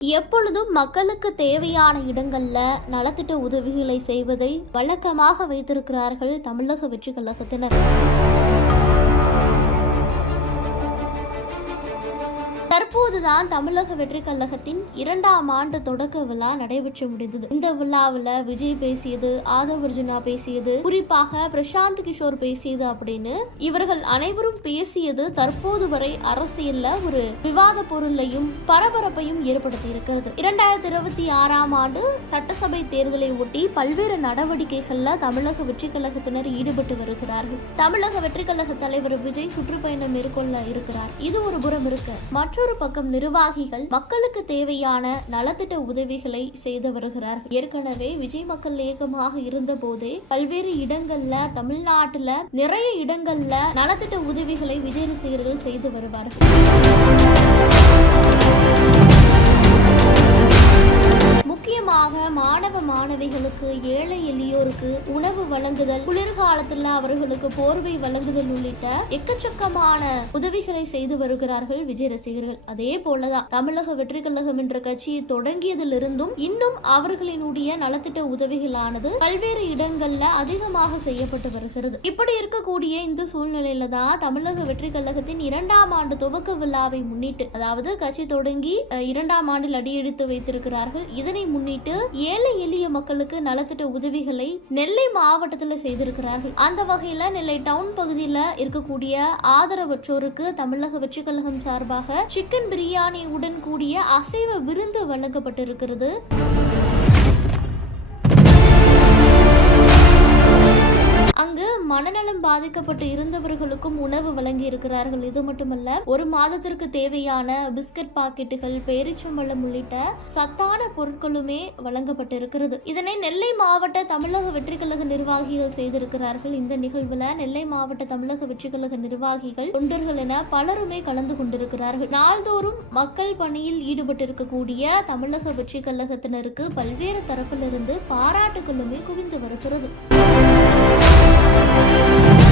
எப்பொழுதும் மக்களுக்கு தேவையான இடங்களில் நலத்திட்ட உதவிகளை செய்வதை வழக்கமாக வைத்திருக்கிறார்கள் தமிழக வெற்றி கழகத்தினர். தற்போதுதான் தமிழக வெற்றி கழகத்தின் இரண்டாம் ஆண்டு தொடக்க விழா நடைபெற்று முடிந்தது. இந்த விழாவில் விஜய் பேசியது ஆதவ் அர்ஜுனா பேசியது குறிப்பாக பிரசாந்த் கிஷோர் பேசியது அப்படின்னு இவர்கள் அனைவரும் பேசியது தற்போது வரை அரசியல்ல ஒரு விவாத பொருளையும் பரபரப்பையும் ஏற்படுத்தி இருக்கிறது. இரண்டாயிரத்தி இருபத்தி ஆறாம் ஆண்டு சட்டசபை தேர்தலை ஒட்டி பல்வேறு நடவடிக்கைகள்ல தமிழக வெற்றி கழகத்தினர் ஈடுபட்டு வருகிறார்கள். தமிழக வெற்றி கழக தலைவர் விஜய் சுற்றுப்பயணம் மேற்கொள்ள இருக்கிறார். இது ஒரு புறம் இருக்கு. மற்றொரு பக்கம் நிர்வாகிகள் மக்களுக்கு தேவையான நலத்திட்ட உதவிகளை செய்து வருகிறார்கள். ஏற்கனவே விஜய் மக்கள் இயக்கமாக இருந்த போதே பல்வேறு இடங்கள்ல தமிழ்நாட்டுல நிறைய இடங்கள்ல நலத்திட்ட உதவிகளை விஜய் ரசிகர்கள் செய்து வருவார்கள். மாணவிகளுக்கு ஏழை எளியோருக்கு உணவு வழங்குதல் குளிர்காலத்தில் அவர்களுக்கு போர்வை வழங்குதல் உள்ளிட்ட எக்கச்சக்கமான உதவிகளை செய்து வருகிறார்கள் விஜய் ரசிகர்கள் அதே போலதான் தமிழக வெற்றி கழகம் என்ற கட்சியை தொடங்கியதிலிருந்தும் இன்னும் அவர்களினுடைய நலத்திட்ட உதவிகளானது பல்வேறு இடங்கள்ல அதிகமாக செய்யப்பட்டு வருகிறது. இப்படி இருக்கக்கூடிய இந்த சூழ்நிலையில தான் தமிழக வெற்றி கழகத்தின் இரண்டாம் ஆண்டு துவக்க விழாவை முன்னிட்டு அதாவது கட்சி தொடங்கி இரண்டாம் ஆண்டில் அடியெடுத்து வைத்திருக்கிறார்கள். இதனை முன்னிட்டு ஏழை எளிய மக்களுக்கு நலத்திட்ட உதவிகளை நெல்லை மாவட்டத்தில் செய்திருக்கிறார்கள். அந்த வகையில் நெல்லை டவுன் பகுதியில் இருக்கக்கூடிய ஆதரவற்றோருக்கு தமிழக வெற்றி கழகம் சார்பாக சிக்கன் பிரியாணியுடன் கூடிய அசைவ விருந்து வழங்கப்பட்டிருக்கிறது. பாதிக்கப்பட்டு இருந்தவர்களுக்கும் உணவு வழங்கி இருக்கிறார்கள் இது மட்டுமல்ல ஒரு மாதத்திற்கு தேவையான பிஸ்கட் பாக்கெட்டுகள் பேரிச்சம்பழம் உள்ளிட்ட சத்தான பொருட்களுமே வழங்கப்பட்டிருக்கிறது. இதனை நெல்லை மாவட்ட தமிழக வெற்றிக்கழக நிர்வாகிகள் செய்திருக்கிறார்கள். இந்த நிகழ்வுல நெல்லை மாவட்ட தமிழக வெற்றிக்கழக நிர்வாகிகள் தொண்டர்கள் என பலருமே கலந்து கொண்டிருக்கிறார்கள். நாள்தோறும் மக்கள் பணியில் ஈடுபட்டிருக்கக்கூடிய தமிழக வெற்றிக்கழகத்தினருக்கு பல்வேறு தரப்பிலிருந்து பாராட்டுகளுமே குவிந்து வருகிறது. Thank you.